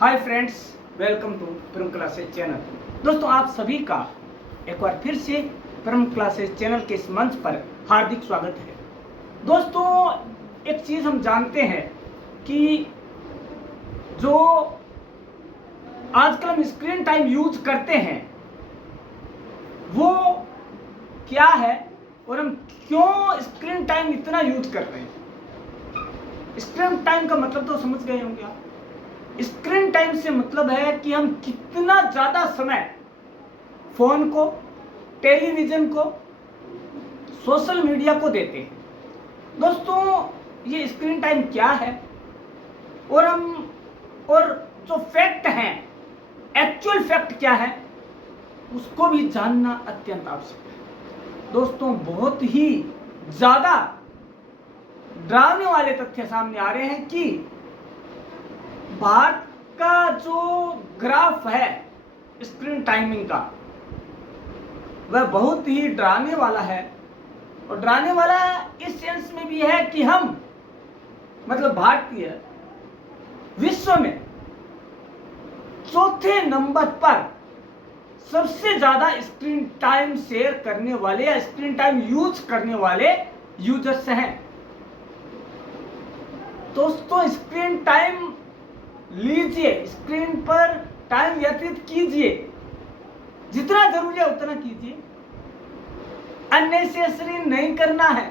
Hi friends, welcome to परम classes channel. दोस्तों, आप सभी का एक बार फिर से परम क्लासेस चैनल के इस मंच पर हार्दिक स्वागत है। दोस्तों, एक चीज़ हम जानते हैं कि जो आजकल हम स्क्रीन टाइम यूज करते हैं वो क्या है और हम क्यों स्क्रीन टाइम इतना यूज कर रहे हैं। स्क्रीन टाइम का मतलब तो समझ गए होंगे आप। स्क्रीन टाइम से मतलब है कि हम कितना ज्यादा समय फोन को, टेलीविजन को, सोशल मीडिया को देते हैं। दोस्तों, ये स्क्रीन टाइम क्या है और जो फैक्ट हैं, एक्चुअल फैक्ट क्या है, उसको भी जानना अत्यंत आवश्यक है। दोस्तों, बहुत ही ज्यादा डरावने वाले तथ्य सामने आ रहे हैं कि भारत का जो ग्राफ है स्क्रीन टाइमिंग का, वह बहुत ही डराने वाला है। और डराने वाला इस सेंस में भी है कि हम मतलब भारतीय विश्व में चौथे नंबर पर सबसे ज्यादा स्क्रीन टाइम शेयर करने वाले या स्क्रीन टाइम यूज करने वाले यूजर्स हैं। दोस्तों, स्क्रीन टाइम लीजिए, स्क्रीन पर टाइम व्यतीत कीजिए, जितना जरूरी है उतना कीजिए, अननेसेसरी नहीं करना है।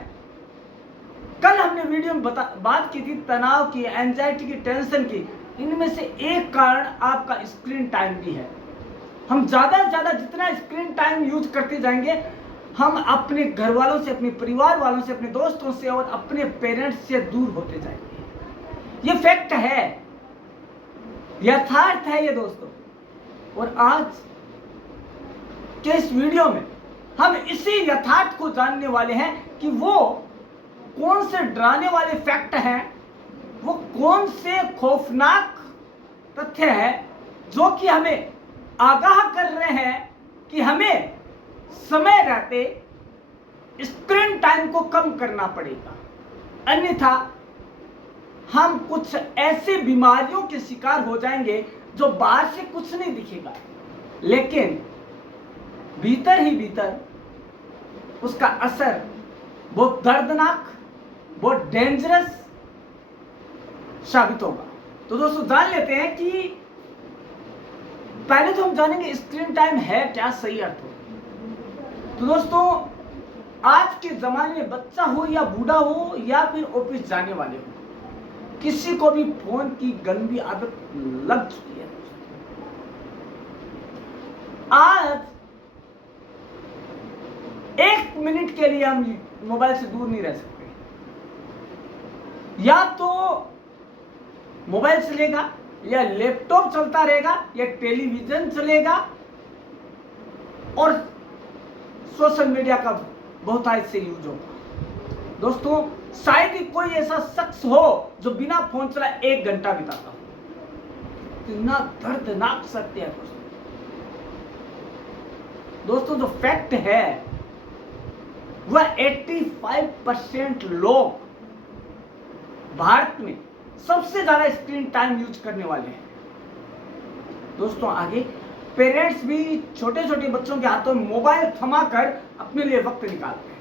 कल हमने वीडियो में बात की थी तनाव की, एंजाइटी की, टेंशन की। इनमें से एक कारण आपका स्क्रीन टाइम भी है। हम ज्यादा से ज्यादा जितना स्क्रीन टाइम यूज करते जाएंगे, हम अपने घर वालों से, अपने परिवार वालों से, अपने दोस्तों से और अपने पेरेंट्स से दूर होते जाएंगे। ये फैक्ट है, यथार्थ है ये दोस्तों। और आज के इस वीडियो में हम इसी यथार्थ को जानने वाले हैं कि वो कौन से डराने वाले फैक्ट हैं, वो कौन से खौफनाक तथ्य है जो कि हमें आगाह कर रहे हैं कि हमें समय रहते स्क्रीन टाइम को कम करना पड़ेगा, अन्यथा हम कुछ ऐसे बीमारियों के शिकार हो जाएंगे जो बाहर से कुछ नहीं दिखेगा, लेकिन भीतर ही भीतर उसका असर बहुत दर्दनाक, बहुत डेंजरस साबित होगा। तो दोस्तों, जान लेते हैं कि पहले तो हम जानेंगे स्क्रीन टाइम है क्या, सही अर्थ हो। तो दोस्तों, आज के जमाने में बच्चा हो या बूढ़ा हो या फिर ऑफिस जाने वाले हो, किसी को भी फोन की गंदी आदत लग चुकी है। आज एक मिनट के लिए हम मोबाइल से दूर नहीं रह सकते। या तो मोबाइल चलेगा, या लैपटॉप चलता रहेगा, या टेलीविजन चलेगा, और सोशल मीडिया का बहुतायत से यूज होगा। दोस्तोशायद ही कोई ऐसा शख्स हो जो बिना फोन चला 1 घंटा बिताता हो। इतना दर्दनाक सत्य है दोस्तों। जो फैक्ट है वह 85% लोग भारत में सबसे ज्यादा स्क्रीन टाइम यूज करने वाले हैं। दोस्तों, आगे पेरेंट्स भी छोटे छोटे बच्चों के हाथों में मोबाइल थमाकर अपने लिए वक्त निकालते हैं।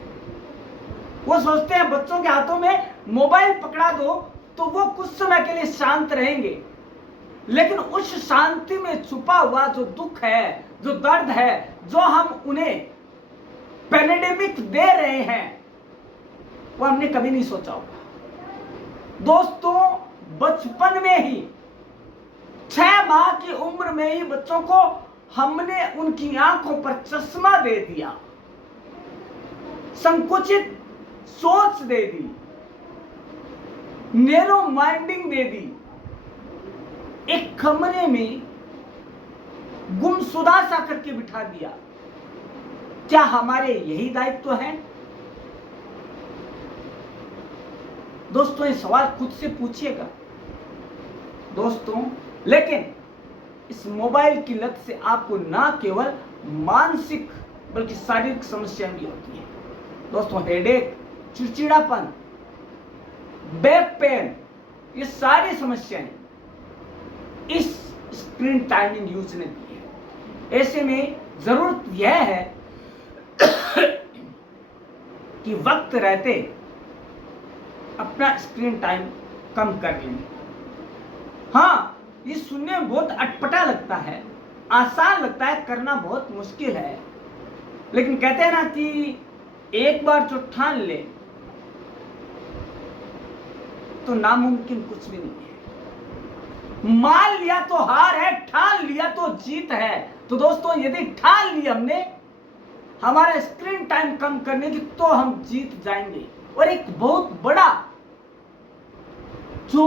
वो सोचते हैं बच्चों के हाथों में मोबाइल पकड़ा दो तो वो कुछ समय के लिए शांत रहेंगे, लेकिन उस शांति में छुपा हुआ जो दुख है, जो दर्द है, जो हम उन्हें पैंडेमिक दे रहे हैं, वो हमने कभी नहीं सोचा होगा। दोस्तों, बचपन में ही 6 माह की उम्र में ही बच्चों को हमने उनकी आंखों पर चश्मा दे दिया, संकुचित सोच दे दी, नैरो माइंडिंग दे दी, एक कमरे में गुमशुदा सा करके बिठा दिया। क्या हमारे यही दायित्व है? दोस्तों, ये सवाल खुद से पूछिएगा दोस्तों। लेकिन इस मोबाइल की लत से आपको ना केवल मानसिक बल्कि शारीरिक समस्याएं भी होती हैं। दोस्तों, हेडेक, चिड़चिड़ापन, बैक पेन, ये सारी समस्याएं इस स्क्रीन टाइमिंग यूज ने दी है। ऐसे में जरूरत यह है कि वक्त रहते अपना स्क्रीन टाइम कम कर लें। हाँ, ये सुनने में बहुत अटपटा लगता है, आसान लगता है, करना बहुत मुश्किल है, लेकिन कहते हैं ना कि एक बार जो ठान ले तो नामुमकिन कुछ भी नहीं है। मान लिया तो हार है, ठान लिया तो जीत है। तो दोस्तों, यदि ठान लिया हमने हमारा स्क्रीन टाइम कम करने की, तो हम जीत जाएंगे और एक बहुत बड़ा जो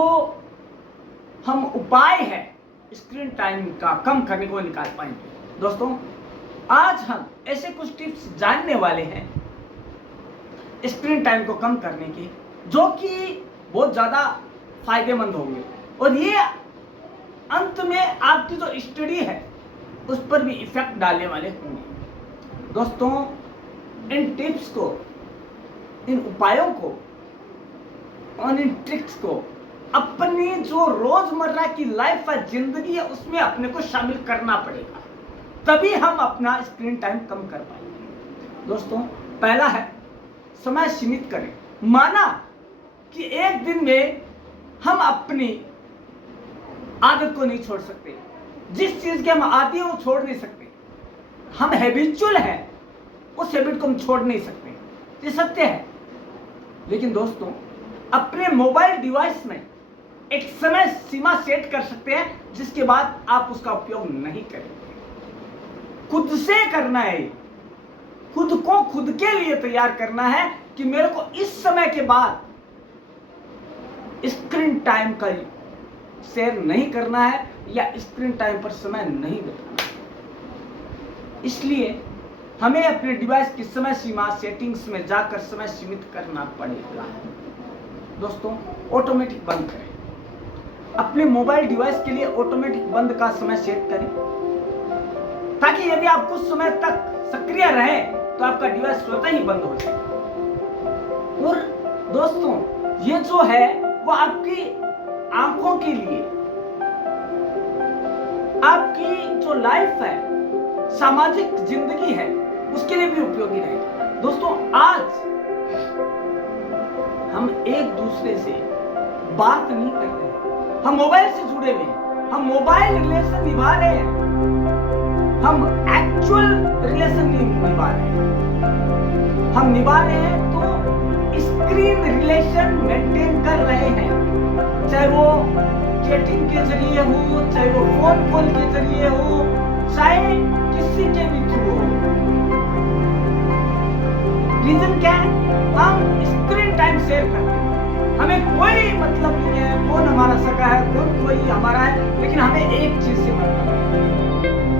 हम उपाय है स्क्रीन टाइम का कम करने को निकाल पाएंगे। दोस्तों, आज हम ऐसे कुछ टिप्स जानने वाले हैं स्क्रीन टाइम को कम करने के, जो कि बहुत ज्यादा फायदेमंद होंगे और ये अंत में आपकी जो स्टडी है उस पर भी इफेक्ट डालने वाले होंगे। दोस्तों, इन टिप्स को, इन उपायों को और इन ट्रिक्स को अपनी जो रोजमर्रा की लाइफ है, जिंदगी है, उसमें अपने को शामिल करना पड़ेगा, तभी हम अपना स्क्रीन टाइम कम कर पाएंगे। दोस्तों, पहला है समय सीमित करें। माना कि एक दिन में हम अपनी आदत को नहीं छोड़ सकते, जिस चीज के हम आदी हैं वो छोड़ नहीं सकते, हम हैबिचुअल हैं, उस हैबिट को हम छोड़ नहीं सकते, ये सत्य है। लेकिन दोस्तों, अपने मोबाइल डिवाइस में एक समय सीमा सेट कर सकते हैं, जिसके बाद आप उसका उपयोग नहीं करेंगे। खुद से करना है, खुद को खुद के लिए तैयार करना है कि मेरे को इस समय के बाद स्क्रीन टाइम का शेयर नहीं करना है या स्क्रीन टाइम पर समय नहीं बिताना है। इसलिए हमें अपने डिवाइस की समय सीमा सेटिंग्स में जाकर समय सीमित करना पड़ेगा। दोस्तों, ऑटोमेटिक बंद करें। अपने मोबाइल डिवाइस के लिए ऑटोमेटिक बंद का समय सेट करें, ताकि यदि आप कुछ समय तक सक्रिय रहे तो आपका डिवाइस स्वतः ही बंद हो जाए। और दोस्तों, ये जो है वो आपकी आंखों के लिए, आपकी जो लाइफ है, सामाजिक जिंदगी है, उसके लिए भी उपयोगी रहेगा। दोस्तों, आज हम एक दूसरे से बात नहीं कर रहे हैं, हम मोबाइल से जुड़े हुए हैं, हम मोबाइल रिलेशन निभा रहे हैं, हम एक्चुअल रिलेशन नहीं निभा रहे हैं। हम निभा रहे हैं तो स्क्रीन रिलेशन मेंटेन कर रहे हैं, चाहे वो चैटिंग के जरिए हो, चाहे वो फोन कॉल के जरिए हो, चाहे किसी के भी थ्रू हो। रीजन क्या है? हम स्क्रीन टाइम शेयर करते हैं, हमें कोई मतलब नहीं है कौन हमारा सगा है, कौन कोई हमारा है, लेकिन हमें एक चीज से मतलब है,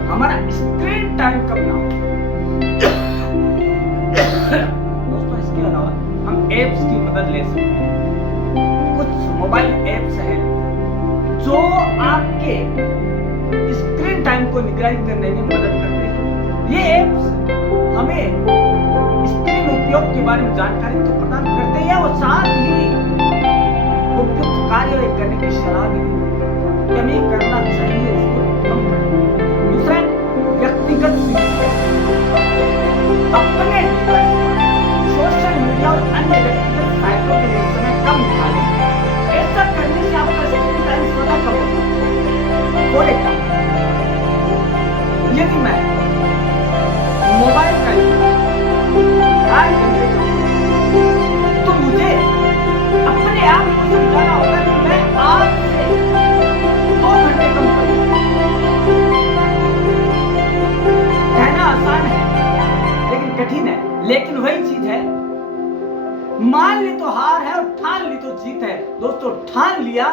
हमारा स्क्रीन टाइम कम ना हो। दोस्तों, इसके अलावा हम एप्स की मदद ले सकते हैं। कुछ मोबाइल एप्स हैं जो आपके स्क्रीन टाइम को निगरानी करने में मदद करते हैं। ये एप्स हमें स्क्रीन उपयोग के बारे में जानकारी तो प्रदान करते हैं और साथ ही उपयुक्त कार्य करने की सलाह भी देते हैं कि हमें करना चाहिए, उसको कम करें। दूसरा, व्यक्तिगत अपने सोशल मीडिया और अन्य व्यक्तिगत साइटों के लिए समय कम निकालें। ऐसा करने से आपका स्क्रीन टाइम स्वतः कम होगा। फॉर एग्जाम्पल, यदि मैं मोबाइल का 8 घंटे तो मुझे अपने आप को समझाना होगा कि मैं आज से 2 घंटे कम करूंगा। कहना आसान है लेकिन कठिन है। लेकिन वही चीज है, मान ली तो हार है और ठान ली तो जीत है। दोस्तों, ठान लिया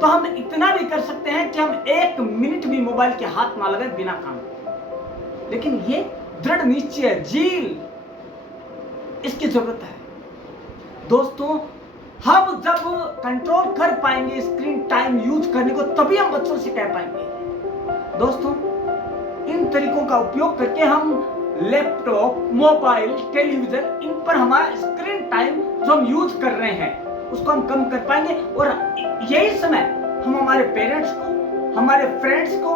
तो हम इतना भी कर सकते हैं कि हम 1 मिनट भी मोबाइल के हाथ ना लगाए बिना काम। लेकिन ये दृढ़ निश्चय, जील, इसकी जरूरत है। दोस्तों, हम जब कंट्रोल कर पाएंगे स्क्रीन टाइम यूज करने को, तभी हम बच्चों से कह पाएंगे। दोस्तों, इन तरीकों का उपयोग करके हम लैपटॉप, मोबाइल, टेलीविजन, इन पर हमारा स्क्रीन टाइम जो हम यूज कर रहे हैं उसको हम कम कर पाएंगे और यही समय हम हमारे पेरेंट्स को, हमारे फ्रेंड्स को,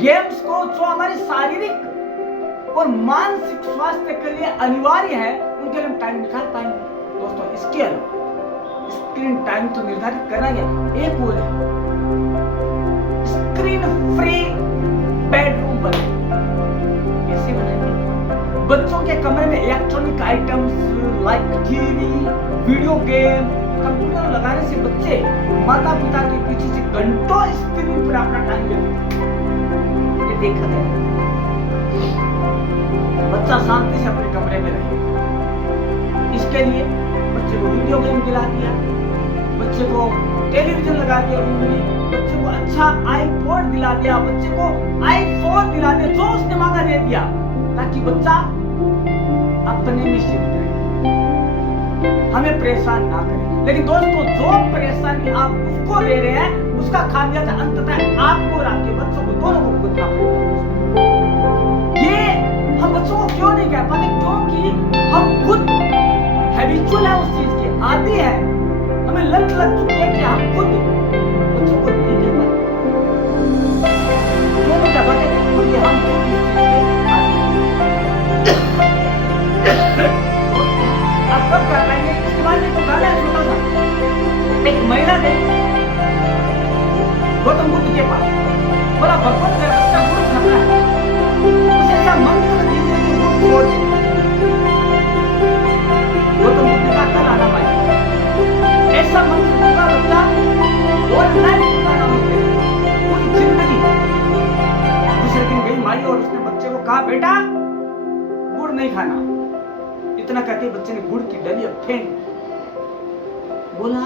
गेम्स को, जो हमारे शारीरिक और मानसिक स्वास्थ्य के लिए अनिवार्य है, उनके लिए हम टाइम निकाल पाएंगे। दोस्तों इसके अलावा स्क्रीन टाइम तो निर्धारित करना है, एक और है स्क्रीन फ्री बेडरूम बनाएंगे। कैसे बनाएंगे? बच्चों के कमरे में electronic items like TV, video game, computer लगाने से बच्चे माता पिता के पीछे से घंटों स्क्रीन पर अपना टाइम देते हैं। ये देखा गया, बच्चा शांति से अपने कमरे में रहे। इसके लिए बच्चे को वीडियो गेम दिला दिया, बच्चे को टेलीविजन लगा दिया रूम में, बच्चे को अच्छा आईपॉड दिला दिया, बच्चे को आईफोन दिला दिया, जो उसने मांगा दे दिया, ताकि बच्चा अपने में सिद्ध रहे, हमें परेशान ना करे। लेकिन दोस्तों जो परेशानी आप उसको दे रहे हैं, उसका खामियाजा अंततः आपको और आपके बच्चों को दोनों को भुगतना पड़ेगा। ये हम बच्चों को क्यों नहीं कह पाते? क्योंकि हम खुद हैबिचुअल है उस चीज के, आदी है, हमें लत लग चुकी है कि हम खुद बच्चों को नहीं कह पाते। क्यों नहीं कह पाते? क्योंकि हम खुद इस चीज के आदी हैं। आप कब कर पाएंगे? इसके बाद में तो गाना है छोटा सा, एक महिला ने गौतम बुद्ध के पास बोला, भगवान मेरा बच्चा गुड़ खाता है, उसे ऐसा मंत्र दीजिए कि गुड़ छोड़ दे। गौतम बुद्ध का कल आना भाई, ऐसा मंत्र दूंगा बच्चा और लाइफ का नाम होते पूरी जिंदगी। दूसरे दिन गई माई और उसने बच्चे को कहा, बेटा गुड़ नहीं खाना। इतना कहते बच्चे ने गुड़ की डलिया फेंक। बोला,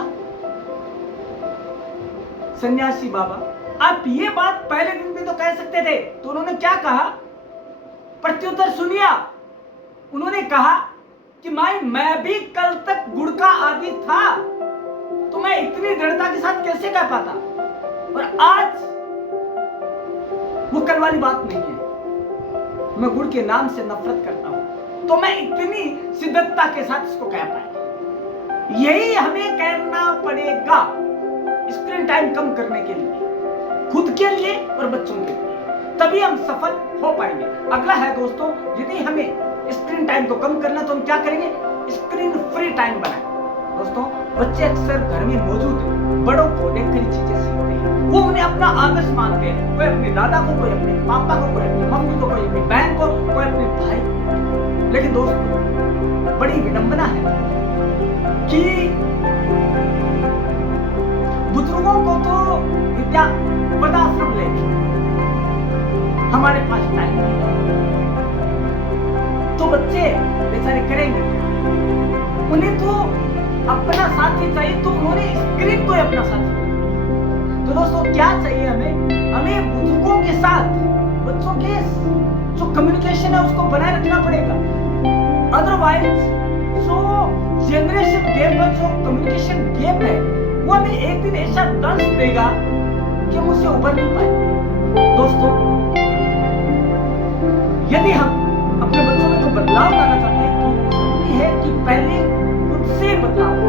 सन्यासी बाबा आप ये बात पहले दिन भी तो कह सकते थे। तो उन्होंने क्या कहा? प्रत्युत्तर सुनिया। उन्होंने कहा कि माई मैं भी कल तक गुड़ का आदी था, तो मैं इतनी दृढ़ता के साथ कैसे कह पाता? और आज वो कल वाली बात नहीं है, मैं गुड़ के नाम से नफरत करता हूं, तो मैं इतनी शिद्दतता के साथ इसको कह पाया। यही हमें करना पड़ेगा स्क्रीन टाइम कम करने के लिए, खुद के लिए और बच्चों के लिए, तभी हम सफल हो पाएंगे। अगला है दोस्तों, यदि हमें स्क्रीन टाइम को कम करना तो हम क्या करेंगे? स्क्रीन फ्री टाइम बनाएं। दोस्तों बच्चे अक्सर घर में मौजूद बड़ों को देखकर चीजें सीखते हैं, वो उन्हें अपना आदर्श मानते हैं। कोई अपने दादा को, कोई अपने पापा को, कोई अपनी मम्मी को, कोई अपनी बहन को, कोई अपने भाई को। लेकिन दोस्तों बड़ी विडंबना है कि बुजुर्गों को तो विद्या वृद्धाश्रम ले, हमारे पास टाइम नहीं, तो बच्चे बेचारे करेंगे क्या? उन्हें तो अपना साथी चाहिए, तो उन्होंने स्क्रीन को ही अपना साथी। तो दोस्तों क्या चाहिए हमें? हमें बुजुर्गों के साथ बच्चों के जो कम्युनिकेशन है उसको बनाए रखना पड़ेगा। अदरवाइज जो जनरेशन गैप है, जो कम्युनिकेशन गैप है, वो हमें एक दिन ऐसा दंश देगा कि हम उससे उबर नहीं पाएंगे। दोस्तों यदि हम अपने बच्चों में तो बदलाव लाना चाहते हैं, तो जरूरी है कि पहले खुद से बदलाव हो।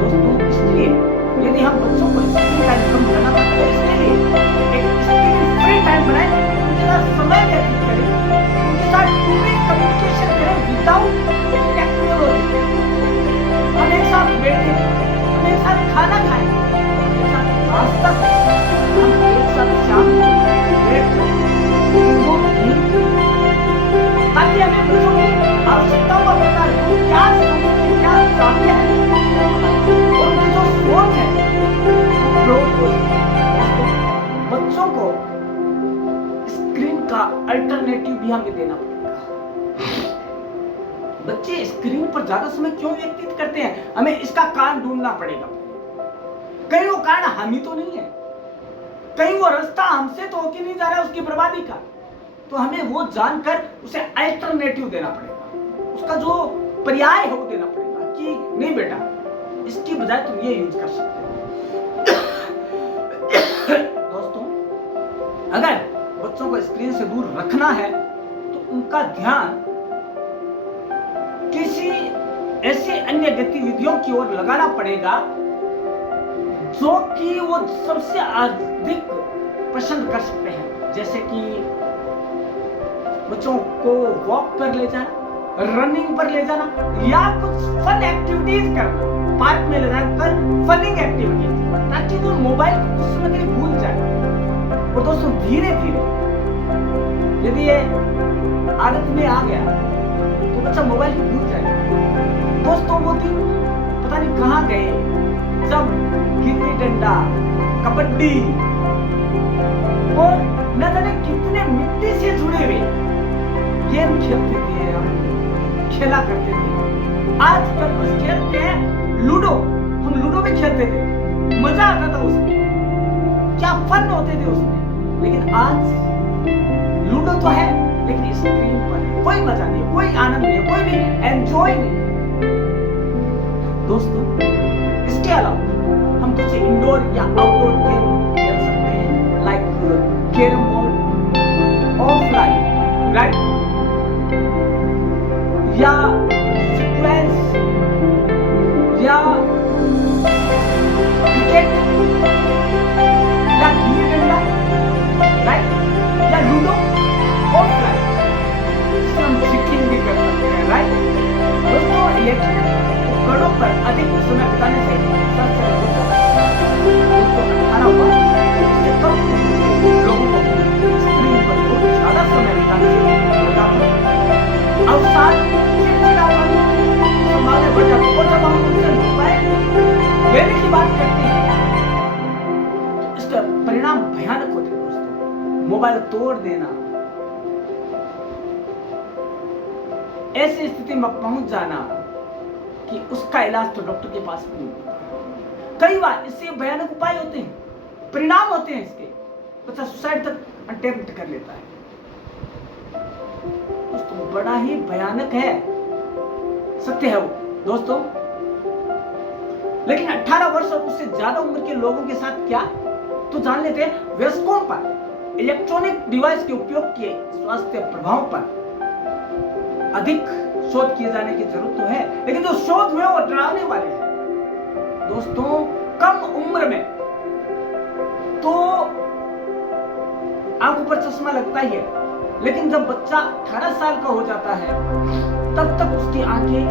दोस्तों इसलिए यदि हम बच्चों को स्क्रीन टाइम कम करना चाहते हैं, इसके लिए एक स्क्रीन फ्री टाइम बनाएं, उनके साथ समय व्यतीत करें, उनके साथ कम्युनिकेशन करें विदाउट टेक्नोलॉजी। हम एक साथ बैठे, हम एक साथ खाना खाएं, एक साथ नाश्ता करें, हम एक साथ शाम को बैठ कर ताकि हमें बच्चों की आवश्यकताओं का पता लगे, क्या समझते, क्या चाहते हैं, और उनकी जो सोच है वो ग्रोथ हो। बच्चों को स्क्रीन का अल्टरनेटिव भी हमें देना पड़ेगा। बच्चे स्क्रीन पर ज्यादा समय क्यों व्यतीत करते हैं? हमें इसका कारण ढूंढना पड़ेगा। कहीं वो कारण हम ही तो नहीं है, कहीं वो रास्ता हमसे तो होके नहीं जा रहा है उसकी बर्बादी का, तो हमें वो जानकर उसे अल्टरनेटिव देना पड़ेगा, उसका जो पर्याय है वो देना पड़ेगा कि नहीं बेटा इसकी बजाय तुम ये यूज कर सकते हो। दोस्तों अगर बच्चों को स्क्रीन से दूर रखना है तो उनका ध्यान किसी ऐसी अन्य गतिविधियों की ओर लगाना पड़ेगा जो कि वो सबसे अधिक पसंद कर सकते हैं, जैसे कि बच्चों को वॉक पर ले जाना, रनिंग पर ले जाना, या कुछ फन एक्टिविटीज करना, पार्क में ले जाकर फनिंग एक्टिविटीज, ताकि वो मोबाइल को कुछ समय के लिए भूल जाए। और दोस्तों धीरे धीरे यदि ये आदत में आ गया तो बच्चा मोबाइल को भूल जाएगा। दोस्तों वो दिन पता नहीं कहाँ गए जब गिल्ली डंडा, कबड्डी और न जाने कितने मिट्टी से जुड़े हुए गेम खेलते थे, हम खेला करते थे। आजकल बस खेलते हैं लूडो। हम लूडो भी खेलते थे, मजा आता था उसमें, क्या फन होते थे उसमें। लेकिन आज लूडो तो है लेकिन स्क्रीन पर है, कोई मजा नहीं है, कोई आनंद नहीं है, कोई भी एंजॉय नहीं है। दोस्तों इसके अलावा हम कुछ इंडोर या आउटडोर गेम खेल सकते हैं, like carrom board, offline, right, या सीक्वेंस, या क्रिकेट, या गिल्ली डंडा, राइट, या लूडो ऑफलाइन, जिससे हम सिटिंग भी कर सकते हैं, राइट। दोस्तों इलेक्ट्रॉनिक उपकरणों पर अधिक समय बिताने से स्वास्थ्य में दोस्तों 18 वर्ष से कम लोगों को स्क्रीन पर बहुत ज्यादा समय बिताने से मोटापा, अवसाद, चिड़चिड़ापन संभावना बढ़ जाती है। और जब हम उनसे मोबाइल लेने की बात करते हैं तो इसका परिणाम भयानक होते हैं दोस्तों। मोबाइल तोड़ देना, ऐसी स्थिति में पहुंच जाना कि उसका इलाज तो डॉक्टर के पास नहीं होता। कई बार इससे भयानक उपाय होते हैं, परिणाम होते हैं इसके, बच्चा सुसाइड तक अटेम्प्ट कर लेता है। दोस्तों बड़ा ही भयानक है, सत्य है वो दोस्तों। लेकिन 18 वर्ष और उससे ज्यादा उम्र के लोगों के साथ क्या, तो जान लेते हैं। वयस्कों पर इलेक्ट्रॉनिक डिवाइस के उपयोग के स्वास्थ्य प्रभाव पर अधिक शोध किए जाने की जरूरत तो है, लेकिन जो शोध हुए वो डरावने वाले हैं दोस्तों। कम उम्र में तो आंखों पर चश्मा लगता ही है, लेकिन जब बच्चा 18 साल का हो जाता है तब तक उसकी आंखें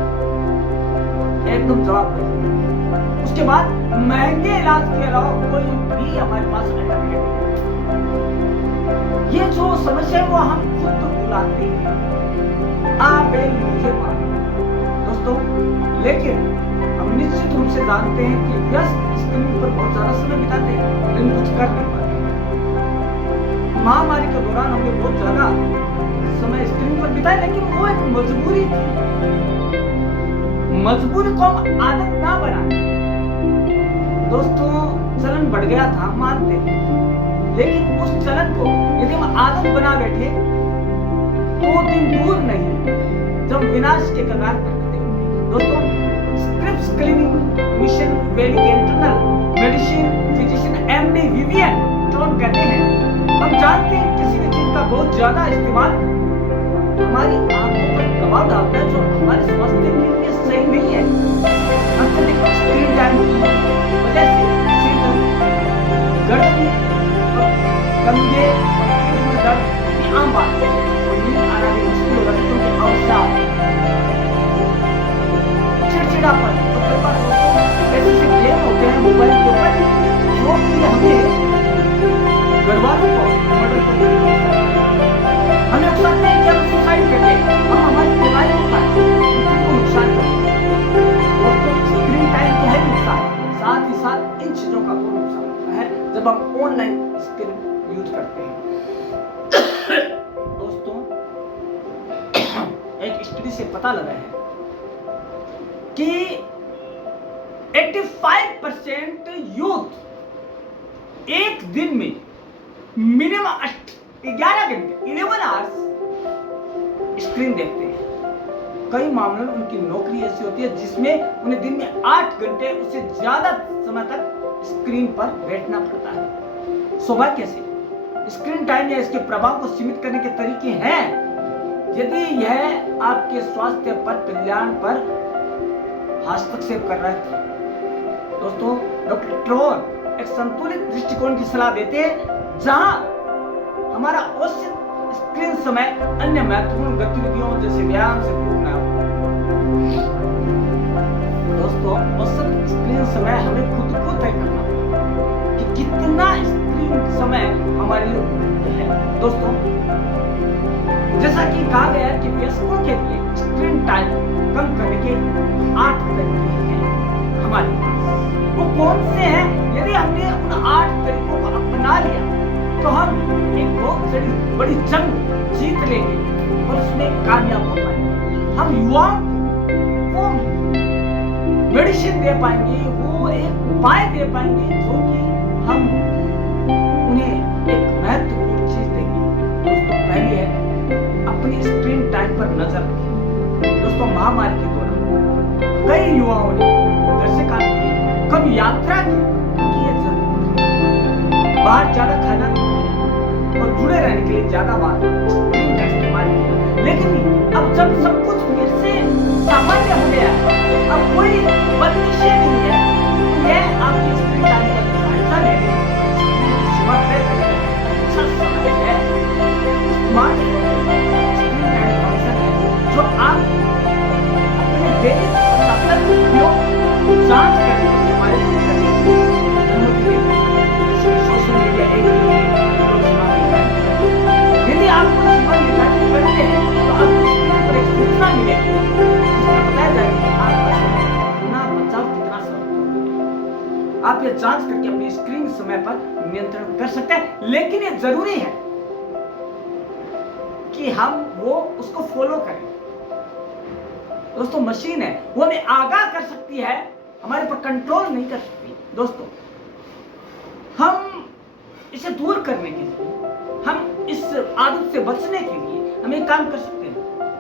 एकदम जवाब देती हैं। उसके बाद महंगे इलाज के अलावा कोई भी हमारे पास अल्टरनेटिव नहीं। ये जो समस्या है वो हम खुद तो बुलाते हैं, मुझे मार दोस्तों। लेकिन हम निश्चित रूप से जानते हैं कि व्यस्त स्क्रीन पर बहुत ज्यादा समय बिताते हैं लेकिन कुछ कर नहीं पाते। महामारी के दौरान हमने बहुत ज्यादा समय स्क्रीन पर बिताया, लेकिन वो एक मजबूरी थी। मजबूरी को हम आदत ना बनाए दोस्तों। चलन बढ़ गया था, हम मानते हैं, लेकिन उस चलन को यदि हम आदत बना बैठे तो दिन दूर नहीं जब विनाश के कगार पर खड़े होंगे। दोस्तों स्क्रिप्स क्लीनिंग मिशन वैली के internal medicine physician MD Vivian tone कहते हैं, हम जानते हैं किसी भी चीज का बहुत ज्यादा इस्तेमाल हमारी आंखों पर दबाव डालता है, जो हमारे स्वास्थ्य के लिए सही नहीं है। अत्यधिक स्क्रीन टाइम की वजह से सिर दर्द, गर्दन और कंधे में दर्द की आम बात है। नींद आना भी मुश्किल हो जाती है क्योंकि अवसाद, चिड़चिड़ापन और कई बार ऐसे गेम होते हैं मोबाइल के ऊपर जो कि हमें घरवालों को मदद करते हैं। हमें अक्सर है कि हम सुसाइड करते हैं, हम हमारे परिवार को खाते हैं, खुद को नुकसान करते हैं। और तो स्क्रीन टाइम तो है नुकसान, साथ ही साथ इन चीजों का बहुत नुकसान होता है जब हम ऑनलाइन स्क्रीन यूज करते हैं। दोस्तों एक स्टडी से पता लगा है कि 85% यूथ एक दिन में मिनिमम 11 घंटे 11 आवर्स स्क्रीन देखते हैं। कई मामलों में उनकी नौकरी ऐसी होती है जिसमें उन्हें दिन में 8 घंटे उससे ज्यादा समय तक स्क्रीन पर बैठना पड़ता है। सौभाग्य से स्क्रीन टाइम या इसके प्रभाव को सीमित करने के तरीके हैं। यदि यह आपके स्वास्थ्य पर, कल्याण पर हस्तक्षेप कर रहा है दोस्तों, डॉक्टर ट्रोन एक संतुलित दृष्टिकोण की सलाह देते हैं, जहां हमारा औसत स्क्रीन समय अन्य महत्वपूर्ण गतिविधियों जैसे व्यायाम से पूर्ण ना हो। दोस्तों, औसत स्क्रीन समय हमें खुद को तय करना है कि कितना स्क्रीन समय हमारे लिए है। दोस्तों, जैसा कि कहा गया है कि वयस्कों के लिए स्क्रीन टाइम कम करने के 8 तरीके हैं हमारे पास। वो कौन से हैं? यदि हमने उन 8 तरीकों को अपना लिया तो हम एक बहुत बड़ी जंग जीत लेंगे और उसमें कामयाब हो पाएंगे। हम युवाओं को मेडिसिन दे पाएंगे, वो एक उपाय दे पाएंगे जो कि हम उन्हें एक महत्वपूर्ण चीज देंगे। दोस्तों, पहली है अपनी स्क्रीन टाइम पर नजर रखें। दोस्तों, महामारी के दौरान कई युवाओं ने घर से काम किया, कम यात्रा की, बाहर ज्यादा खाना और जुड़े रहने के लिए ज्यादा बार स्क्रीन का इस्तेमाल किया। लेकिन अब जब सब कुछ फिर से सामान्य हो गया है, अब कोई बदलिश नहीं है, यह आपकी स्क्रीन टाइम का सहायता लेने सीमा तय करेगा। अच्छा समय है स्मार्ट स्क्रीन टाइम फंक्शन है जो आप अपने दैनिक सतत उपयोग जांच करने के हमारे अनुमति देते हैं। सोशल मीडिया यदि आप सीमा निर्धारित करते हैं तो आपको स्क्रीन पर एक सूचना मिलेगी जिसमें बताया जाएगा कि आपका समय पुनः बचाव कितना समय। आप ये जांच करके अपनी स्क्रीन समय पर नियंत्रण कर सकते हैं, लेकिन ये जरूरी है कि हम वो उसको फॉलो करें। दोस्तों, मशीन है वो हमें आगाह कर सकती है, हमारे पर कंट्रोल नहीं कर सकती। दोस्तों, हम इसे दूर करने के लिए, हम इस आदत से बचने के लिए हम एक काम कर सकते हैं।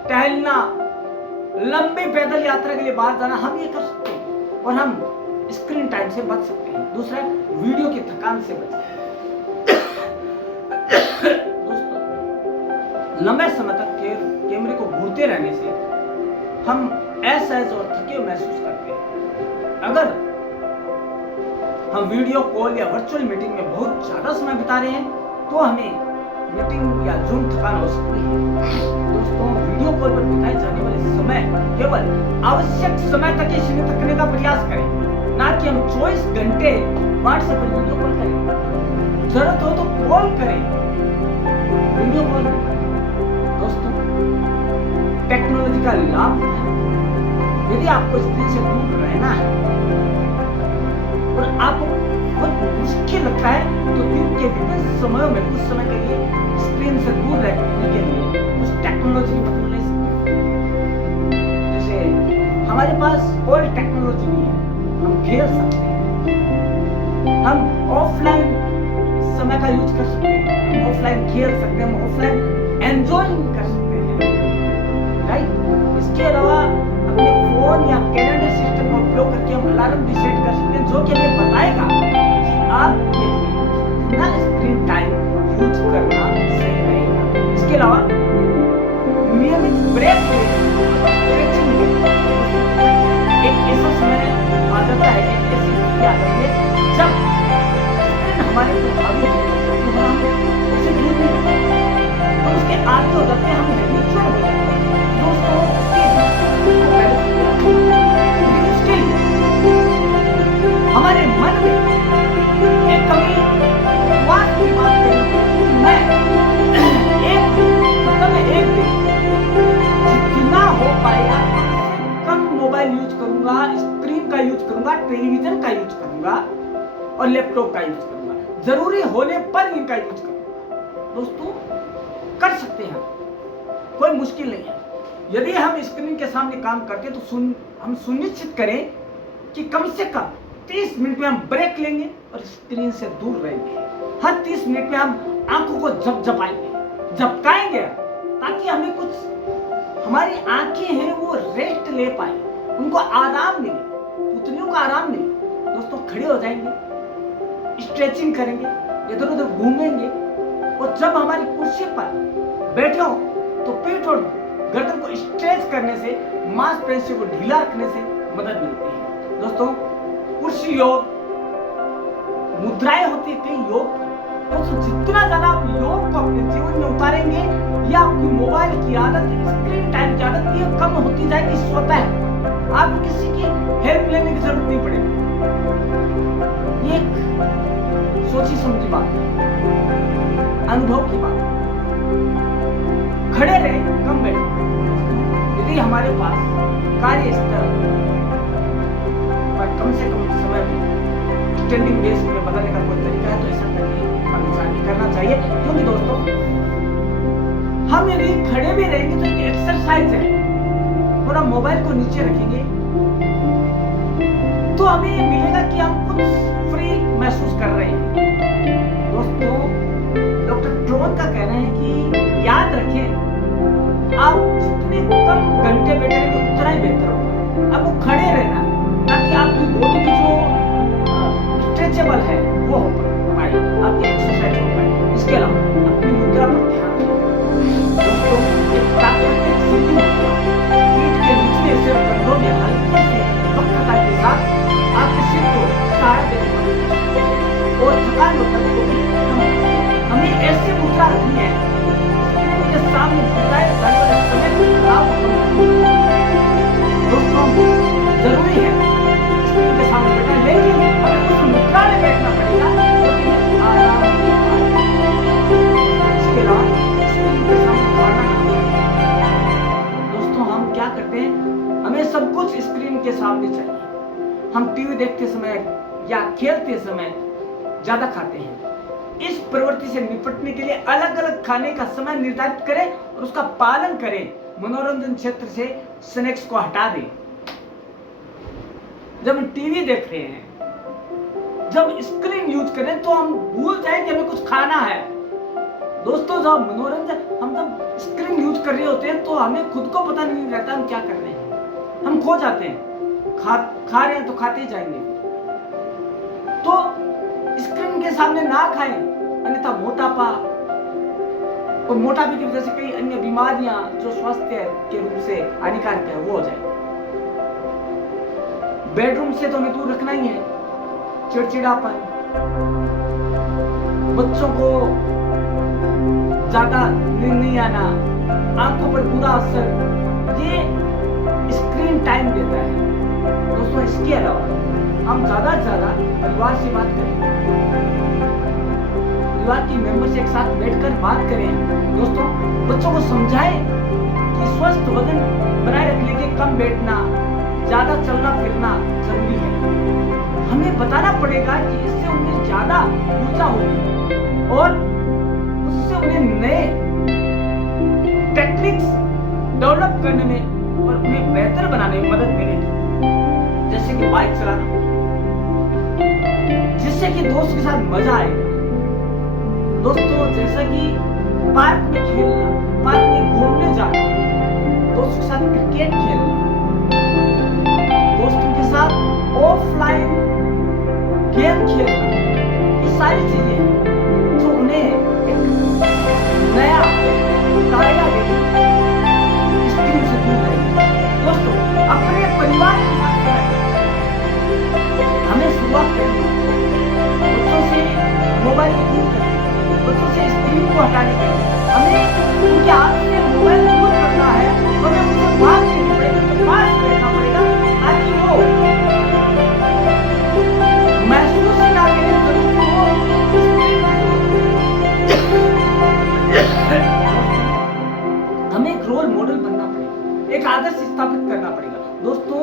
टहलना, लंबी पैदल यात्रा के लिए बाहर जाना, हम ये कर सकते हैं और हम स्क्रीन टाइम से बच सकते हैं। दूसरा, वीडियो की थकान से बचना। दोस्तों, लंबे समय तक कैमरे को घूरते रहने से हम असहज और थके महसूस करते हैं। अगर हम वीडियो कॉल या वर्चुअल मीटिंग में बहुत ज्यादा समय बिता रहे हैं तो हमें मीटिंग या जूम थकान हो सकती है। दोस्तों, वीडियो कॉल पर बिताए जाने वाले समय केवल आवश्यक समय तक ही सीमित रखने का प्रयास करें, ना कि हम 24 घंटे व्हाट्सएप पर वीडियो कॉल करें। जरूरत हो तो कॉल करें, वीडियो कॉल। दोस्तों, टेक्नोलॉजी का लाभ है, यदि आपको स्क्रीन से दूर रहना है और आपको बहुत मुश्किल लगता है तो दिन के विभिन्न समयों में कुछ समय के लिए स्क्रीन से दूर रहने के लिए उस टेक्नोलॉजी की मदद ले सकते हैं। जैसे हमारे पास और टेक्नोलॉजी भी है, हम खेल सकते हैं, हम ऑफलाइन समय का यूज कर सकते हैं, हम ऑफलाइन खेल सकते हैं, हम ऑफलाइन एंजॉय कर सकते हैं, राइट। इसके अलावा अपने फोन या कैलेंडर सिस्टम का उपयोग करके हम अलार्म भी सेट कर सकते हैं जो कि हमें बताएगा कि आपके लिए कितना स्क्रीन टाइम यूज करना सही रहेगा। इसके अलावा नियमित ब्रेक एक ऐसा समय आ जाता है, एक ऐसी स्थिति आ जाती है जब स्क्रीन हमारे प्रभावी तो हम उसे दूर नहीं करते, हम उसके आदी हो जाते हैं, हम हैबिचुअल हो जाते हैं। दोस्तों, हमारे मन में एक कभी बात की बात करी, मैं एक दिन जितना हो पाएगा कम मोबाइल यूज करूंगा, स्क्रीन का यूज करूंगा, टेलीविजन का यूज करूंगा और लैपटॉप का यूज करूंगा, जरूरी होने पर इनका यूज करूंगा। दोस्तों, कर सकते हैं, कोई मुश्किल नहीं है। यदि हम स्क्रीन के सामने काम करते हैं तो हम सुनिश्चित करें कि कम से कम 30 मिनट में हम ब्रेक लेंगे और स्क्रीन से दूर रहेंगे। हर 30 मिनट में हम आंखों को झपकाएंगे ताकि हमें कुछ, हमारी आंखें हैं वो रेस्ट ले पाए, उनको आराम मिले, पुतलियों को आराम मिले। दोस्तों, खड़े हो जाएंगे, स्ट्रेचिंग करेंगे, इधर उधर घूमेंगे और जब हमारी कुर्सी पर बैठे हो तो पेट और गर्दन को स्ट्रेच करने से, मांसपेशियों को ढीला रखने से मदद मिलती है। दोस्तों, कुर्सी योग मुद्राएं होती है कई योग की। तो जितना ज्यादा आप योग को अपने जीवन में उतारेंगे या आपकी मोबाइल की आदत, स्क्रीन टाइम की आदत ये कम होती जाएगी स्वतः। आपको किसी की हेल्प लेने की जरूरत नहीं पड़ेगी। ये एक सोची समझी बात है, अनुभव की बात है। खड़े रहे, कम बैठे। यदि हमारे पास कार्यस्थल पर कम से कम समय में स्टैंडिंग डेस्क में बदलने का कोई तरीका है तो ऐसा करिए, करना चाहिए। क्योंकि दोस्तों हम यदि खड़े भी रहेंगे तो एक एक्सरसाइज है। थोड़ा मोबाइल को नीचे रखेंगे तो हमें ये मिलेगा कि हम कुछ फ्री महसूस कर रहे हैं। दोस्तों डॉक्टर ट्रोन का कहना है कि याद रखें, आप जितने कम घंटे बैठेंगे उतना ही बेहतर होगा। आपको खड़े रहना है ताकि आपकी बॉडी की जो स्ट्रेचेबल है वो हो पाए, आपकी एक्सरसाइज हो पाए। इसके अलावा अपनी मुद्रा पर ध्यान दें। दोस्तों एक प्राकृतिक सीधी मुद्रा, पीठ के निचले हिस्से और कंधों में हल्के से वक्रता के साथ आपके सिर को सहारा देने वाली और थकान होने को भी हमें ऐसी मुद्रा रखनी है के सामने बताए जाने वाले समय को खराब दोस्तों जरूरी है स्क्रीन के सामने बैठना, लेकिन हमें उस मुद्रा में बैठना पड़ेगा जो आराम इसके अलावा स्क्रीन के सामने खाना। दोस्तों हम क्या करते हैं, हमें सब कुछ स्क्रीन के सामने चाहिए। हम टीवी देखते समय या खेलते समय ज्यादा खाते हैं। इस प्रवृत्ति से निपटने के लिए अलग अलग खाने का समय निर्धारित करें और उसका पालन करें। मनोरंजन क्षेत्र से स्नैक्स को हटा दें। जब हम टीवी देख रहे हैं, जब स्क्रीन यूज करें तो हम भूल जाएं कि हमें कुछ खाना है। दोस्तों जब मनोरंजन हम जब स्क्रीन यूज कर रहे होते हैं तो हमें खुद को पता नहीं रहता हम क्या कर रहे हैं, हम खो जाते हैं। खा रहे हैं तो खाते ही जाएंगे। तो स्क्रीन के सामने ना खाएं, अन्यथा मोटापा और मोटापे की वजह से कई अन्य बीमारियां जो स्वास्थ्य के रूप से हानिकारक है वो हो जाए। बेडरूम से तो हमें दूर रखना ही है। चिड़चिड़ापन, बच्चों को ज्यादा नींद नहीं आना, आंखों पर बुरा असर, ये स्क्रीन टाइम देता है। दोस्तों इसके अलावा हम ज्यादा से ज्यादा परिवार से बात करें, परिवार की मेंबर से एक साथ बैठकर बात करें। दोस्तों बच्चों को समझाएं कि स्वस्थ वजन बनाए रखने के कम बैठना, ज्यादा चलना फिरना जरूरी है। हमें बताना पड़ेगा कि इससे उनमें ज्यादा ऊर्जा होगी और उससे उन्हें नए टेक्निक्स डेवलप करने में और उन्हें बेहतर बनाने में मदद मिलेगी। जैसे कि बाइक चलाना, जिससे कि दोस्त के साथ मजा आएगा। दोस्तों जैसा कि पार्क में खेलना, पार्क में घूमने जाना, दोस्तों के साथ क्रिकेट खेलना, दोस्तों के साथ ऑफलाइन गेम खेलना, ये सारी चीजें हैं जो उन्हें एक नया दायरा देगी, स्क्रीन से दूर रहेगी। दोस्तों अपने परिवार के साथ हमें शुरुआत करनी है, बच्चों से मोबाइल को दूर करना, बच्चों से स्क्रीन को हटाने के लिए हमें उनके हाथ से मोबाइल दूर करना है। तो हमें उनसे बात करनी पड़ेगी, उनके पास बैठना पड़ेगा ताकि वो महसूस ना करें हमें एक रोल मॉडल बनना पड़ेगा, एक आदर्श स्थापित करना पड़ेगा। दोस्तों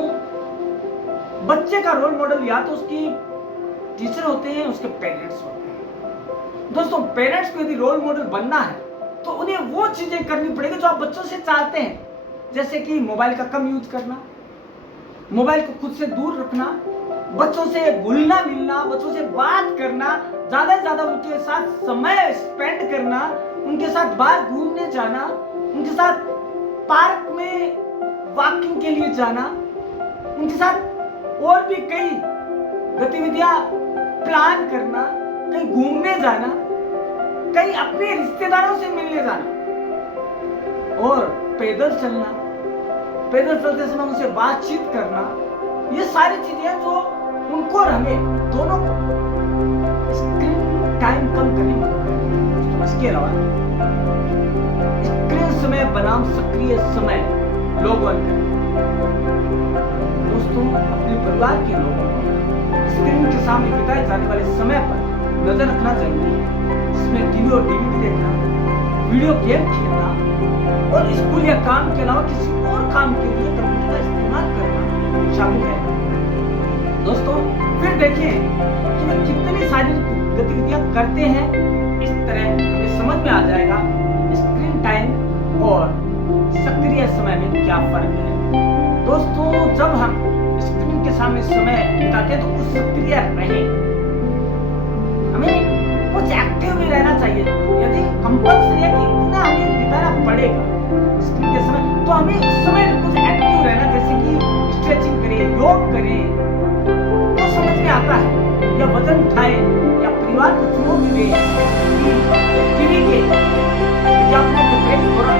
बच्चे का रोल मॉडल या तो उसकी टीचर होते हैं, उसके पेरेंट्स होते हैं। दोस्तों पेरेंट्स को यदि रोल मॉडल बनना है तो उन्हें वो चीजें करनी पड़ेगी जो आप बच्चों से चाहते हैं, जैसे कि मोबाइल का कम यूज करना, मोबाइल को खुद से दूर रखना, बच्चों से घुलना मिलना, बच्चों से बात करना, ज्यादा से ज्यादा उनके साथ समय स्पेंड करना, उनके साथ बाहर घूमने जाना, उनके साथ पार्क में वॉकिंग के लिए जाना, उनके साथ और भी कई गतिविधियां प्लान करना, कहीं घूमने जाना, कहीं अपने रिश्तेदारों से मिलने जाना और पैदल चलना, पैदल चलते समय उनसे बातचीत करना, ये सारी चीजें जो उनको और हमें दोनों को टाइम कम करने में मदद करेगा। तो इसके अलावा स्क्रीन समय बनाम सक्रिय समय लोगों करें। दोस्तों अपने परिवार के लोगों को स्क्रीन के सामने बिताए जाने वाले समय पर नजर रखना जरूरी है। इसमें टीवी और डीवीडी देखना, वीडियो गेम खेलना और स्कूल या काम के अलावा किसी और काम के लिए कंप्यूटर का इस्तेमाल करना शामिल है। दोस्तों फिर देखें कि वे कितनी शारीरिक गतिविधियां करते हैं। इस तरह हमें समझ में आ जाएगा स्क्रीन टाइम और सक्रिय समय में क्या फर्क है। दोस्तों जब हम स्क्रीन के सामने समय बिताते हैं तो कुछ सक्रिय रहें, हमें कुछ एक्टिव भी रहना चाहिए। यदि कंपल्सरी है कि इतना हमें बिताना पड़ेगा स्क्रीन के समय, तो हमें उस समय कुछ एक्टिव रहना, जैसे कि स्ट्रेचिंग करें, योग करें, तो समझ में आता है। या वजन उठाए या परिवार को चुनौती दे कि टीवी के विज्ञापनों को ब्रेक दौरान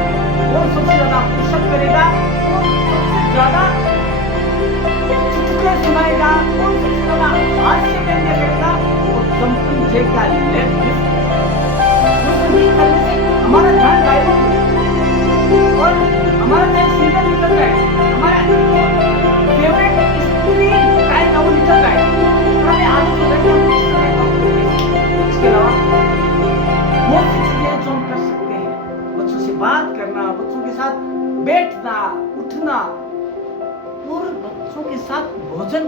कौन सबसे ज्यादा पुशअप करेगा, कौन सबसे ज्यादा चुटकुले सुनाएगा, कौन सबसे ज्यादा हास्य व्यंग्य करेगा और जंपिंग जैक का लेग लिफ्ट। करने से हमारा ध्यान डाइवर्ट और हमारा ध्यान सीधा निकल जाए, हमारा फेवरेट स्क्रीन टाइम ना निकल जाए, हमें आदत हो जाए कि हम इस समय का उपयोग करें। इसके अलावा बहुत सी चीजें जो हम कर सकते हैं, बच्चों से बात करना, बच्चों के साथ बैठना, उठना और बच्चों के साथ भोजन।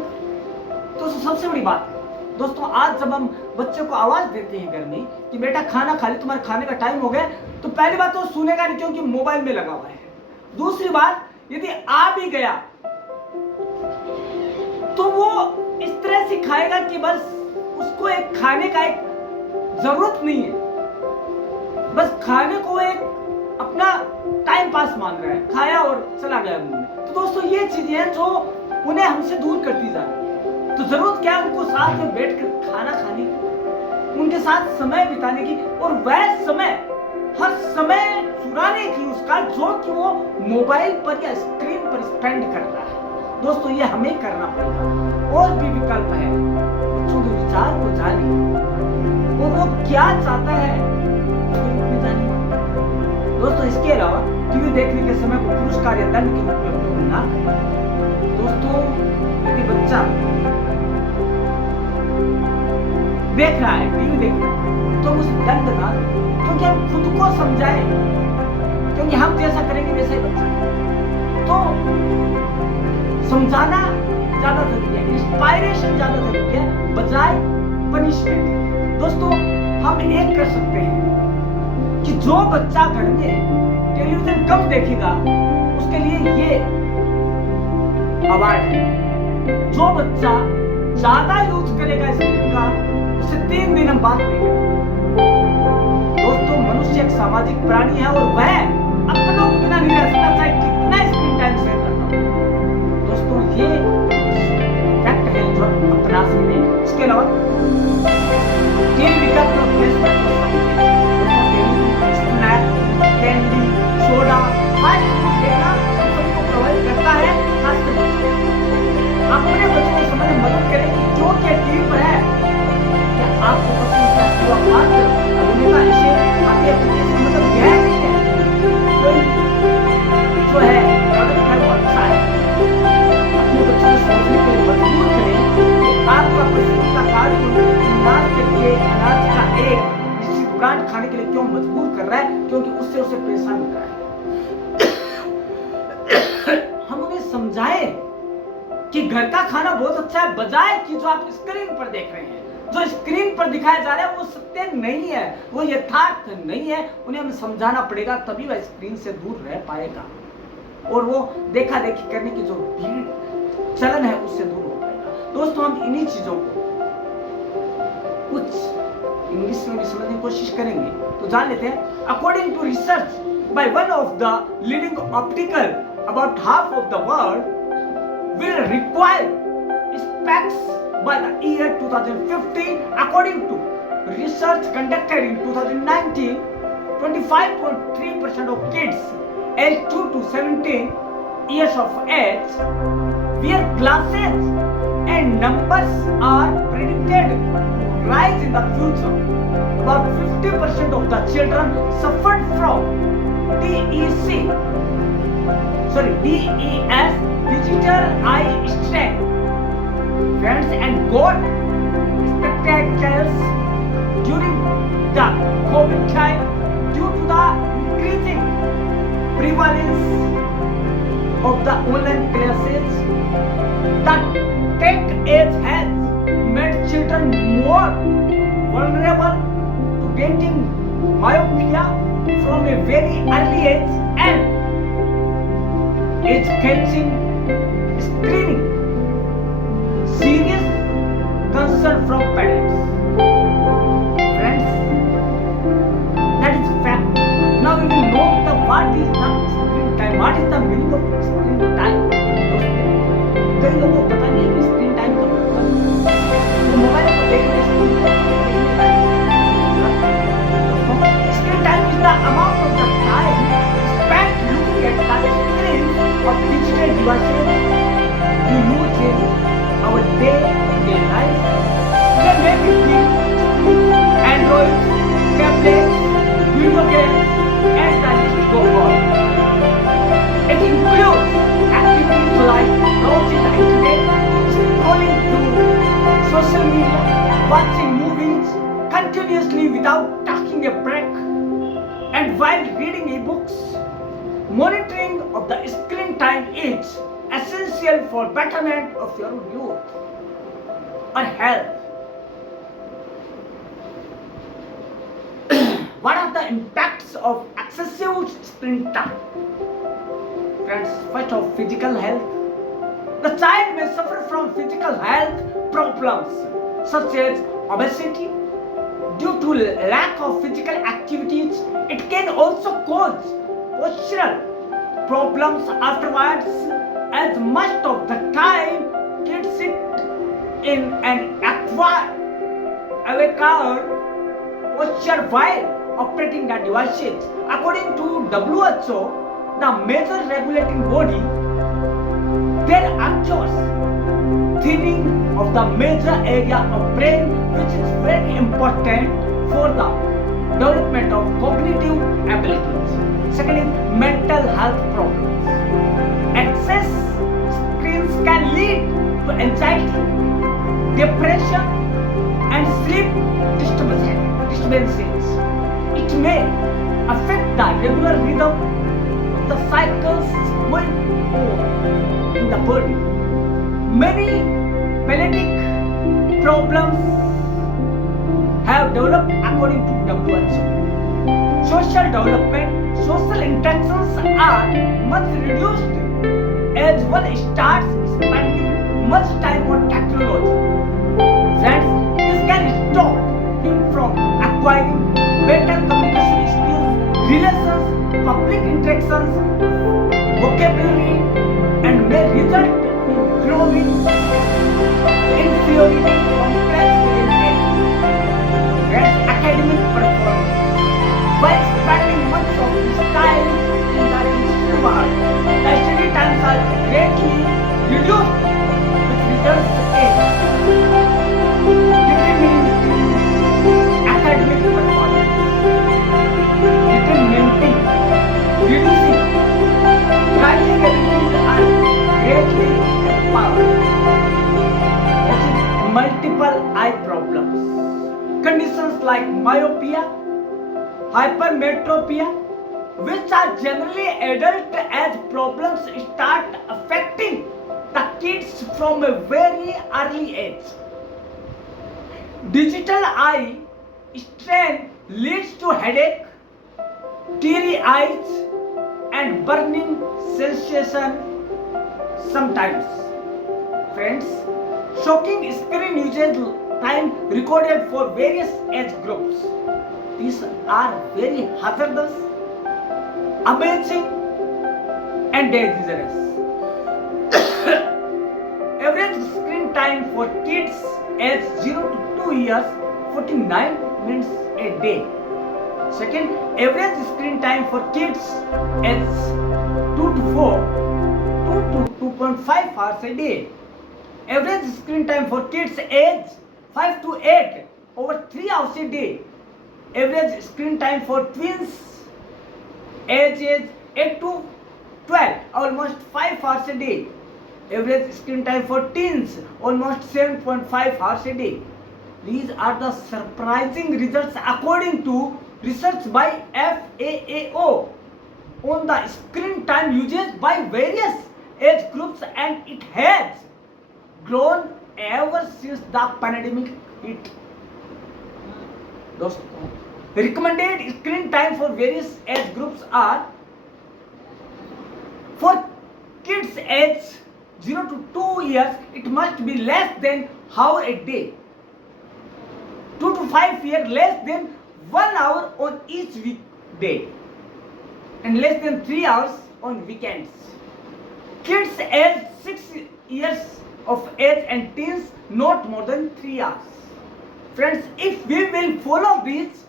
तो सबसे बड़ी बात है दोस्तों, आज जब हम बच्चों को आवाज देते हैं घर में कि बेटा खाना खा ले, तुम्हारे खाने का टाइम हो गया, तो पहली बात तो सुनेगा नहीं क्योंकि मोबाइल में लगा हुआ है। दूसरी बात, यदि आ भी गया तो वो इस तरह से खाएगा कि बस उसको एक खाने का एक जरूरत नहीं है, बस खाने को एक अपना टाइम पास मान रहा है, खाया और चला गया मुंह में। तो दोस्तों ये चीजें हैं जो उन्हें हमसे दूर करती जा रही है। तो जरूरत क्या है उनको साथ में बैठकर खाना खाने की, उनके साथ समय बिताने की, और वह समय हर समय चुराने की उसका जो कि वो मोबाइल पर या स्क्रीन पर स्पेंड कर रहा है। दोस्तों ये हमें करना पड़ेगा। और भी विकल्प है, बच्चों के विचार को जाने और वो क्या चाहता है जाने। दोस्तों इसके अलावा टीवी देखने के समय को पुरस्कार या दंड के रूप में उपयोग ना करें। दोस्तों यदि बच्चा देख रहा है, टीवी देख रहा है, तो उसे दंड ना दें, क्योंकि हम खुद को समझाएं, क्योंकि हम जैसा करेंगे वैसा ही बच्चा। तो समझाना ज्यादा जरूरी है, इंस्पायरेशन ज्यादा जरूरी है बजाय पनिशमेंट। दोस्तों हम एक कर सकते हैं कि जो बच्चा घर में टेलीविजन कम देखेगा उसके लिए ये अवार्ड है। जो बच्चा ज्यादा यूज करेगा स्क्रीन का उसे 3 दिन हम बात नहीं करेंगे। दोस्तों मनुष्य एक सामाजिक प्राणी है और वह अपनों के बिना नहीं रह सकता, चाहे कितना स्क्रीन टाइम शेयर करता हो। दोस्तों ये फैक्ट है जो अपना सकते हैं। इसके अलावा कैंडी, सोडा, फास्ट फूड देना सबको प्रोवाइड करता है, खासकर अपने बच्चों को समझने में मदद करें कि जो क्या टीवी पर है क्या आपको पसंद है, जो आप अभिनेता इसे खाते पीते, इसका मतलब यह नहीं है कोई जो है प्रोडक्ट है वो अच्छा है। अपने बच्चों को सोचने के लिए मजबूर करें कि आपका पसंदीदा कार्टून अनाज का एक निश्चित ब्रांड खाने के लिए क्यों मजबूर कर रहा है, क्योंकि उससे उसे पैसा मिल रहा है। हम उन्हें समझाएं कि घर का खाना बहुत अच्छा है, बजाय कि जो आप स्क्रीन पर देख रहे हैं, जो स्क्रीन पर दिखाया जा रहा है वो सत्य नहीं है, वो यथार्थ नहीं है। उन्हें हमें समझाना पड़ेगा, तभी वह स्क्रीन से दूर रह पाएगा और वो देखा देखी करने की जो भीड़ चलन है उससे दूर हो पाएगा। दोस्तों हम इन्हीं चीजों को कुछ इंग्लिश में भी समझने की कोशिश करेंगे, तो जान लेते हैं। According to research by one of the leading optical, about half of the world will require specs by the year 2050. According to research conducted in 2019, 25.3% of kids aged 2 to 17 years of age wear glasses, and numbers are predicted to rise in the future. about 50% of the children suffered from DEC, DES, digital eye strain. Friends, and got spectacles during the COVID time due to the increasing prevalence of the online classes. The tech age has made children more vulnerable to getting myopia from a very early age and is catching screening. Serious concern from parents. Friends, that is fact. Now we will know what is the screen time. What is the meaning of screen time? कई लोगों को पता नहीं है कि screen time कब होता है। तो मोबाइल को देखने screen time is the amount of the time spent looking at the screen of digital devices we use in our day-to-day life. There may be things, Android, tablets, video games, and the list goes on. It includes activities like browsing the internet, scrolling through social media, watching movies continuously without taking a break, and while reading e-books. Monitoring of the screen time is essential for betterment of your youth or health. What are the impacts of excessive screen time? Friends, first of physical health. The child may suffer from physical health problems such as obesity due to lack of physical activities. It can also cause postural problems afterwards, as most of the time kids sit in an awkward posture while operating the devices. According to WHO, the major regulating body, there occurs thinning of the major area of brain, which is very important for the development of cognitive abilities. Second is mental health problems. Excess screens can lead to anxiety, depression, and sleep disturbances. It may affect the regular rhythm of the cycles going on in the body. Many pediatric problems have developed according to WHO. Social development, social interactions are much reduced as one starts spending much time on technology. Friends, this can stop him from acquiring better communication skills, relations, public interactions, vocabulary, and may result in growing inferiority complex within academic performance. By spending much of his time in the digital world, the study times are greatly reduced, which results in determining academic performance, determining, reducing, writing abilities are greatly empowered. That is multiple eye problems. Conditions like myopia, hypermetropia, which are generally adult as problems start affecting the kids from a very early age. Digital eye strain leads to headache, teary eyes, and burning sensation sometimes. Friends, shocking screen usage time recorded for various age groups. These are very hazardous, amazing, and dangerous. Average screen time for kids aged 0 to 2 years, 49 minutes a day. Second, average screen time for kids aged 2 to 4, 2 to 2.5 hours a day. Average screen time for kids aged 5 to 8, over 3 hours a day. average screen time for twins ages 8 to 12, almost 5 hours a day. Average screen time for teens, almost 7.5 hours a day. These are the surprising results according to research by FAAO on the screen time usage by various age groups, and it has grown ever since the pandemic hit. दोस्तों, recommended screen time for various age groups are: for kids age 0 to 2 years, it must be less than hour a day. 2 to 5 years, less than 1 hour on each weekday, and less than 3 hours on weekends. Kids age 6 years of age and teens, not more than 3 hours. Friends, if we will follow this,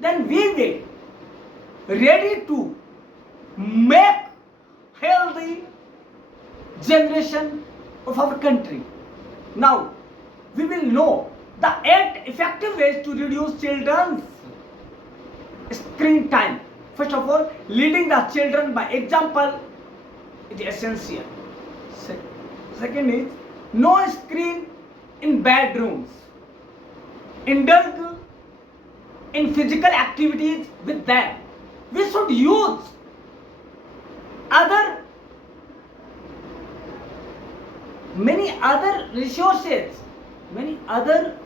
then we will ready to make healthy generation of our country. Now, we will know the 8 effective ways to reduce children's screen time. First of all, leading the children by example is essential. Second is no screen in bedrooms. Indulge in physical activities with them. We should use many other resources, many other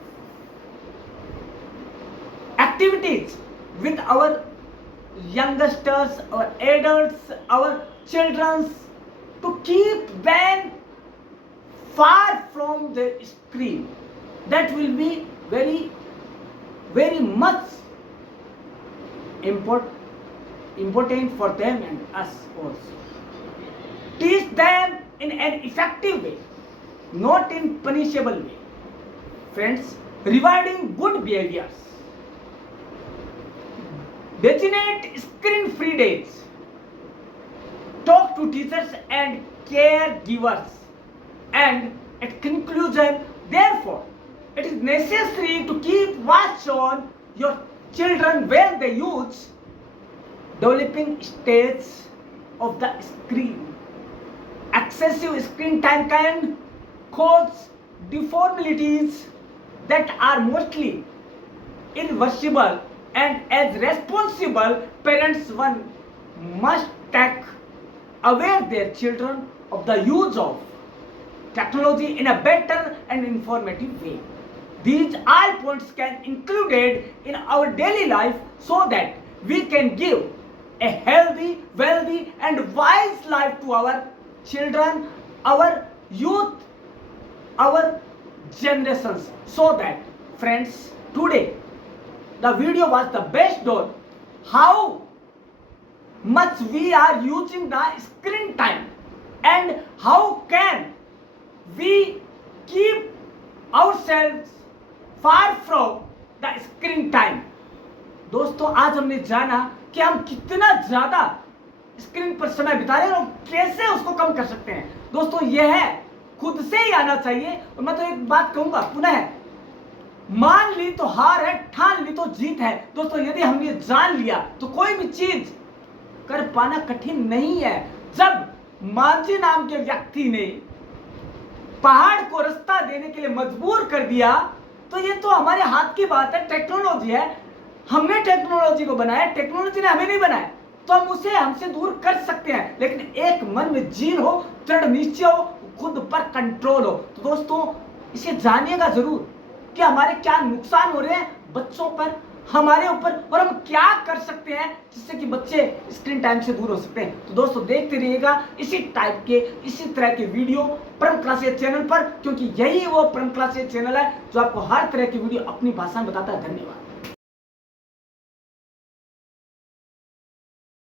activities with our youngsters, our adults, our children, to keep them far from the screen. That will be very, very much important for them and us also. Teach them in an effective way, not in punishable way. Friends, rewarding good behaviors. Designate screen-free days. Talk to teachers and caregivers. And at conclusion, therefore, it is necessary to keep watch on your children when they use developing stage of the screen. Excessive screen time can cause deformities that are mostly irreversible, and as responsible parents, one must take aware their children of the use of technology in a better and informative way. These all points can included in our daily life so that we can give a healthy, wealthy and wise life to our children, our youth, our generations. So that, friends, today the video was the best on how much we are using the screen time and how can we keep ourselves far from the screen time. दोस्तों, आज हमने जाना कि हम कितना ज्यादा screen पर समय बिता रहे हैं और कैसे उसको कम कर सकते हैं. दोस्तों, यह है खुद से ही आना चाहिए. और मैं तो एक बात कहूंगा पुनः, मान ली तो हार है, ठान ली तो जीत है. दोस्तों, यदि हमने जान लिया तो कोई भी चीज कर पाना कठिन नहीं है. जब मांझी नाम के व्यक्ति ने पहाड़ को रास्ता देने के लिए मजबूर कर दिया, तो ये तो हमारे हाथ की बात है. टेक्नोलॉजी है, हमने टेक्नोलॉजी को बनाया, टेक्नोलॉजी ने हमें नहीं बनाया, तो हम उसे हमसे दूर कर सकते हैं. लेकिन एक मन में जीन हो, दृढ़ निश्चय हो, खुद पर कंट्रोल हो. तो दोस्तों, इसे जानिएगा जरूर कि हमारे क्या नुकसान हो रहे हैं बच्चों पर, हमारे ऊपर, और हम क्या कर सकते हैं जिससे कि बच्चे स्क्रीन टाइम से दूर हो सकते हैं. तो दोस्तों, देखते रहिएगा इसी टाइप के, इसी तरह के वीडियो परम क्लासेस चैनल पर, क्योंकि यही वो परम क्लासेस चैनल है जो आपको हर तरह की वीडियो अपनी भाषा में बताता है. धन्यवाद.